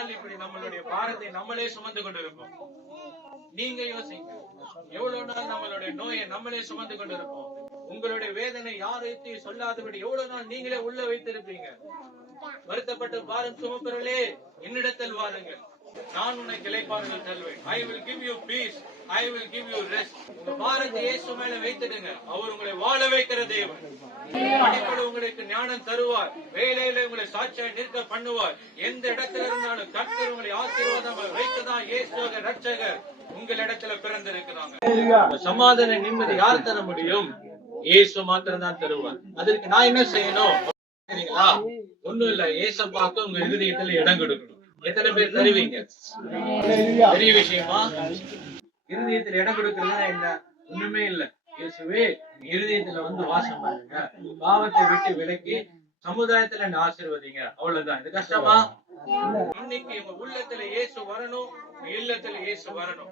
நாள் இப்படி நம்மளுடைய பாரத்தை நம்மளே சுமந்து கொண்டிருப்போம்? நீங்க யோசிங்க, எவ்வளவு நாள் நம்மளுடைய நோயை நம்மளே சுமந்து கொண்டிருப்போம்? உங்களுடைய வேதனை யாரையும் சொல்லாதபடி எவ்வளவு நாள் நீங்களே உள்ள வைத்திருப்பீங்க? வருத்தப்பட்டு பாரம் சுமக்கிறே, என்னிடத்தில் வாருங்கள், நான் உனக்கு இளைப்பாறுதல் தருவேன். I will give you peace, I will give you rest. உங்க பாரத்தை இயேசு மேல வைத்திடுங்க. அவர் உங்களை வாழ வைக்கிற தேவன். படிப்பது உங்களுக்கு ஞானம் தருவார். வேலையில உங்களை சாட்சியாய் நிற்க பண்ணுவார். எந்த இடத்துல இருந்தாலும் கர்த்தர் உங்களை ஆசீர்வாதமாக வைக்கதான் இயேசு ரட்சகர் உங்களிடத்துல பிறந்திருக்கிறாங்க. சமாதான நிம்மதி யார் தர முடியும்? இயேசு மாத்திரம் தான் தருவார். அதற்கு நான் என்ன செய்யணும்? ஒண்ணும் இல்ல, இயேசப்பாக்கு உங்க இருதயத்துல இடம் கொடுக்கணும். எத்தனை பேர் தருவீங்க? பெரிய விஷயமா? இருதயத்துல இடம் கொடுக்கறதா என்ன? ஒண்ணுமே இல்ல. இயேசுவே இருதயத்துல வந்து வாசம் பண்ணுங்க, பாவத்தை விட்டு விலக்கி சமுதாயத்துல என்ன ஆசீர்வதிங்க, அவ்வளவுதான். இது கஷ்டமா? இன்னைக்கு உங்க உள்ளத்துல இயேசு வரணும், உங்க இல்லத்துல இயேசு வரணும்.